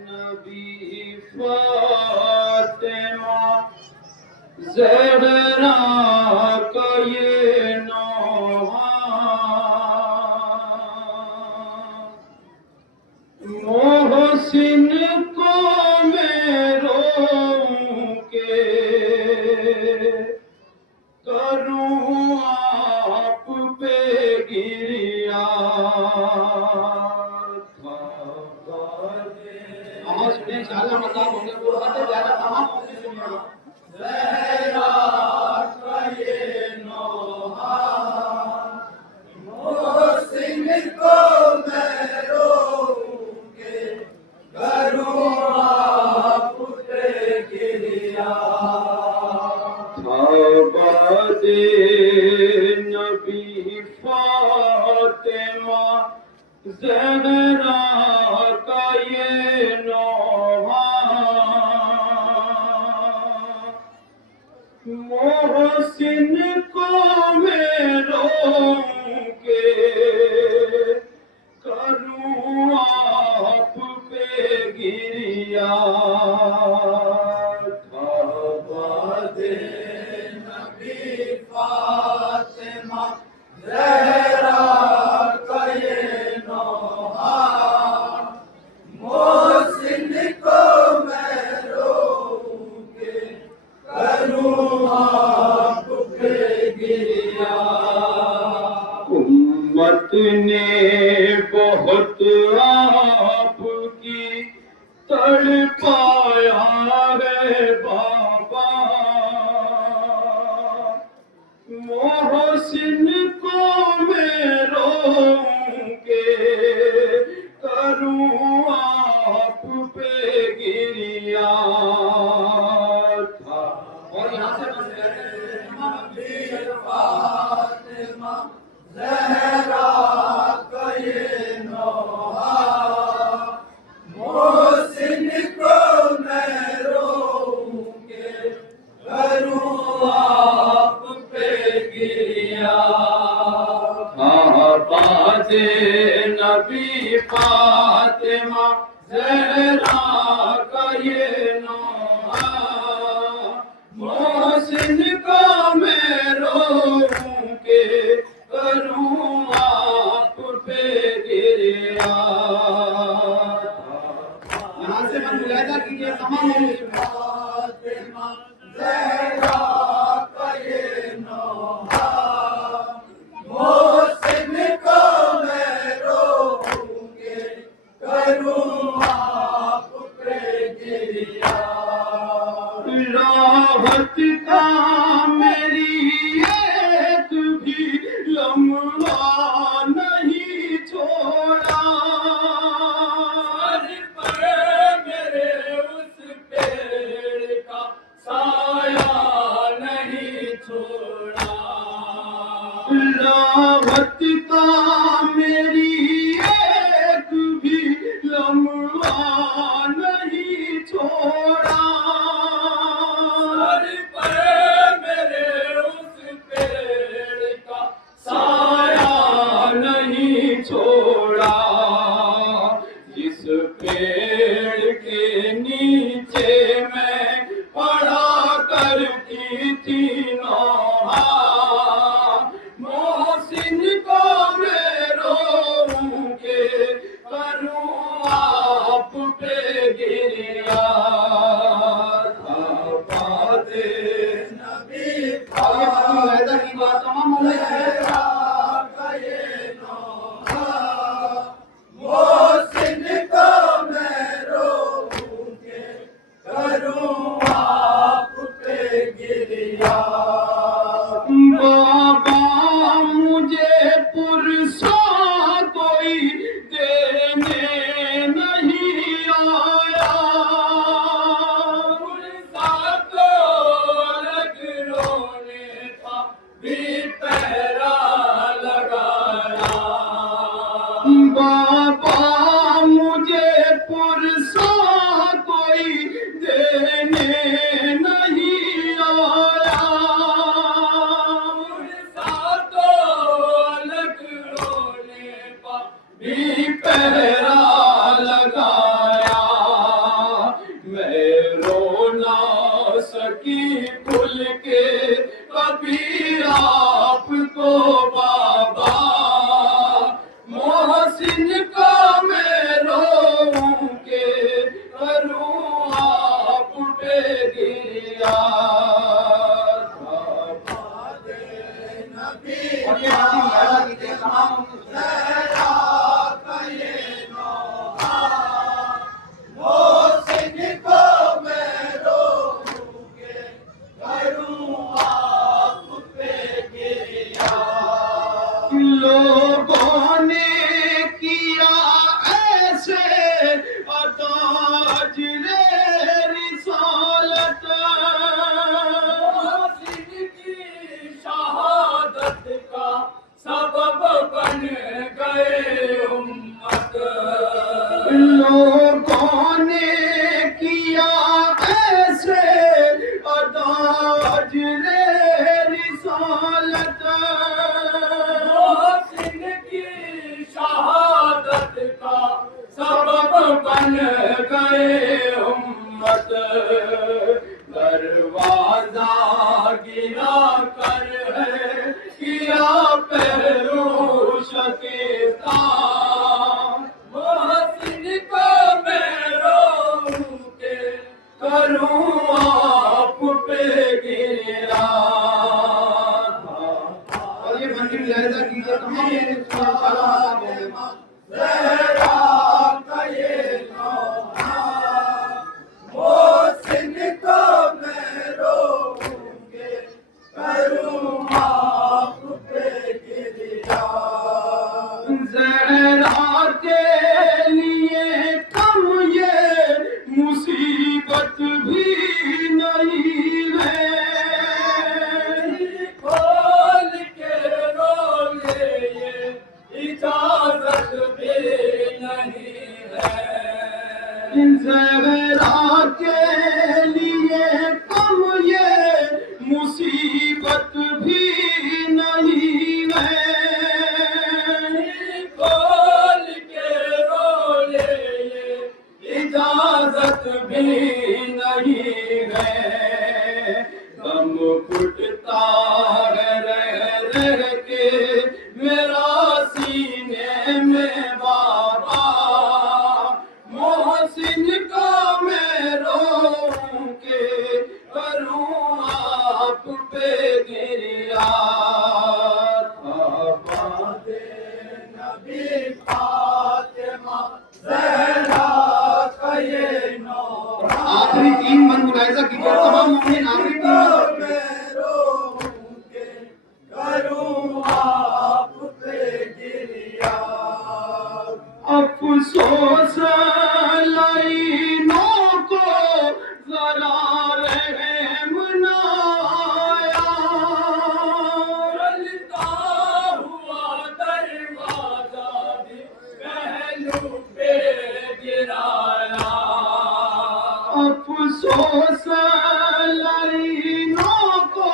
نبی فاطمہ زہرا کا یہ نوحہ محسن کو میں روؤں کے کروں آپ پہ گریا سنے انشاءاللہ مطلب ہوں گے بولتے زیادہ تمام ہوتے سنیے گا زہرا کا یہ نوحہ محسن کو میں روؤں کے کروں آپ پہ گریا باد نبی فاطمہ زہرا کا یہ نوحہ محسن کو میں روؤں کے کروں آپ پہ گریا فاطمہ زہرا کا یہ نوحہ محسن کو میں روؤں کے کروں آپ پہ گریا امت نے بہت آپ کی تڑپایا ہے بابا محسن کو میں روؤں کے کروں آپ پہ گریا اور یہاں سے فاطمہ زہرا کا یہ نوحہ محسن کو میں روؤں کے کروں آپ پہ گریا باد نبی فاطمہ زہرا کا یہ نوحہ محسن کو میں روؤں کے کروں آپ پہ گریا یہاں سے من ملاحظہ کیجیے تمام فاطمہ زہرا کا یہ نوحہ محسن کو میں روؤں کے کروں آپ پہ گریا راحت کا میری ایک بھی لمحہ نہیں چھوڑا میرے اس پہ لوگوں نے کیا ایسے اداج رسالت محسن کی شہادت کا سبب بن گئے امت دروازہ گرا کر ہے کیا پہلو شکستان محسن کو میں رو کے کروں آپ پہ گرا اور یہ بندی لہذا کیجئے تمام میرے زہرا کا یہ نوحہ محسن کو میں رو کے کروں آپ پہ گرا زہرا کے لیے کم یہ مصیبت بھی نہیں ہے کھول کے رو لے یہ اجازت بھی نہیں ہے زہرا کے لیے کم یہ مصیبت بھی نہیں ہے کھول کے رو لے یہ اجازت بھی نہیں ہے غم گھٹتا ہے رہ کے میرا سینے میں بابا محسن کو میں رو کے کروں آپ پہ گریا آباد نبی فاطمہ زہرا کا یہ نوحہ آخری تین من ملاحظہ کیجئے تمام مومن آخری تین میں رو کے کروں آپ پہ گریا افسوس لائنوں کو ذرا رحم نہ آیا چلتا ہوا دروازہ بھی پہلو پہ گرایا افسوس لائنوں کو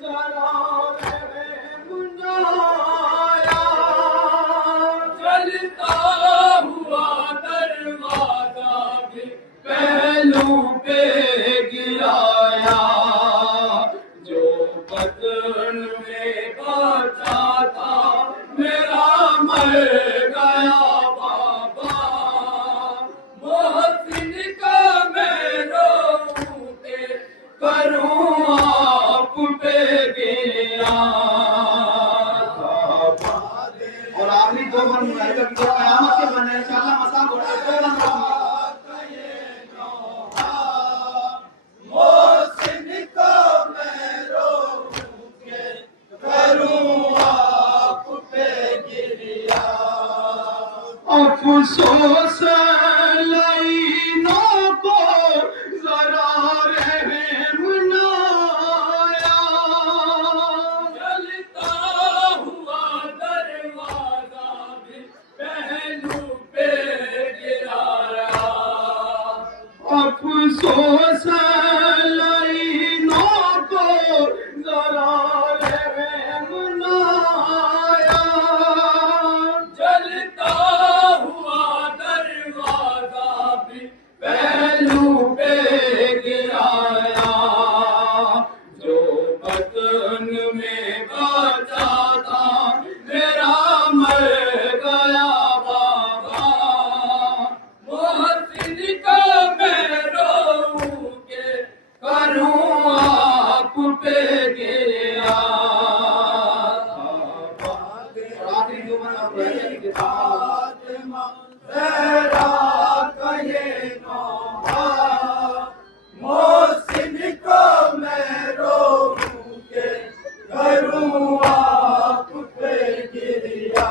ذرا رحم نہ آیا چلتا ہوا دروازہ بھی پہلو پہ گرایا جو بدن میں بچا تھا میرا مر گیا بابا محسن کا میں رو کے کروں آپ پہ گریا اور آخری دو من ملاحظہ کیجئے قیامت کے بنے انشاءاللہ مساء گھوڑا دو من محسن کو میں رو کے کروں آپ پہ گریا افسوس لائنوں کو ذرا رحم نہ آیا چلتا ہوا دروازہ بھی پہلو پہ گرایا افسوس لائنوں کو ذرا رحم نہ آیا چلتا ہوا دروازہ بھی پہلو پہ گرایا جو بدن میں بچا تھا میرا مر گیا بابا محسن کو میں رو کے کروں آپ پہ گریا آخری دو من آپ فاطمہ زہرا کا یہ نوحہ محسن کو میں رو کے کروں آپ پہ گریا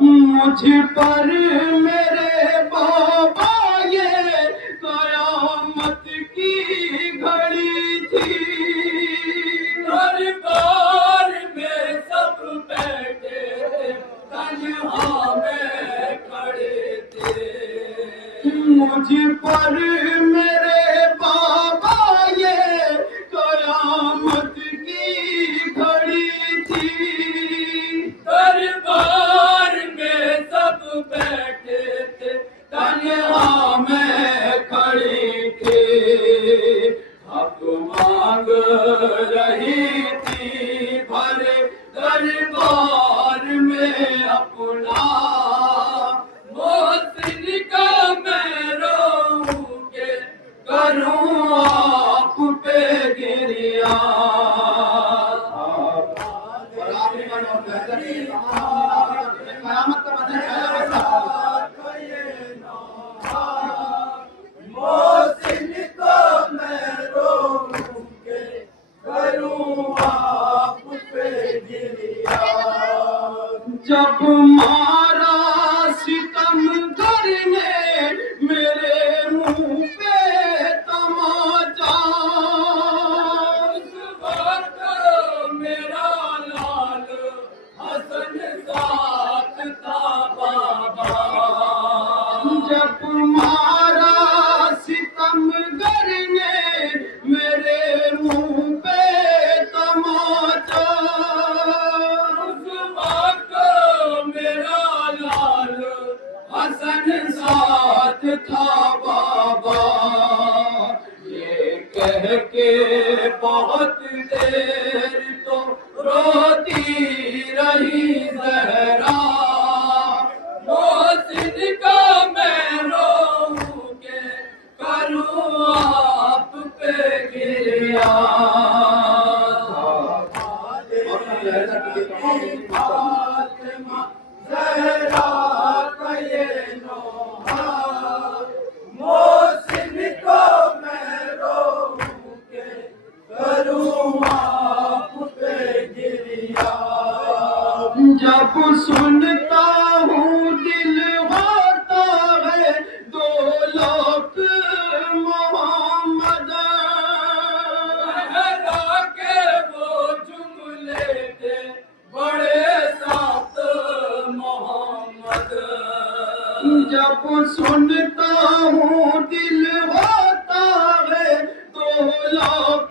مجھ پر میرے بابا یہ قیامت کی گھڑی تھی دربار میں سب بیٹھے تھے تنہا میں کھڑے تھے مجھ پر میرے بابا یہ قیامت کی گھڑی تھی دربار میں سب بیٹھے تھے تنہا میں کھڑی تھی حق مانگ رہی تھی بھرے دربار میں اپنا محسن کا میں رو کے کروں آپ پہ گریا قیامت کا بدن محسن کو میں رو کے کروں آپ پہ گریا جب مارا ستم گر نے میرے منہ پہ تماچا اس وقت میرا لال حسن ساتھ تھا بابا جب مارا ستم گر نے میرے منہ پہ تماچا اس وقت میرا لال حسن ساتھ تھا بابا یہ کہہ کے بہت دیر تو روتی رہی زہرا محسن کا میں رو کے کروں آپ پہ گریا فاطمہ زہرا کا یہ نوحہ محسن کو میں رو کے کروں آپ پہ گریا جب سنتا ہوں دل ہوتا ہے دو لاکھ محمد زہرا کے وہ جملے تھے بڑے سات محمد جب سنتا ہوں دل ہوتا ہے دو لاکھ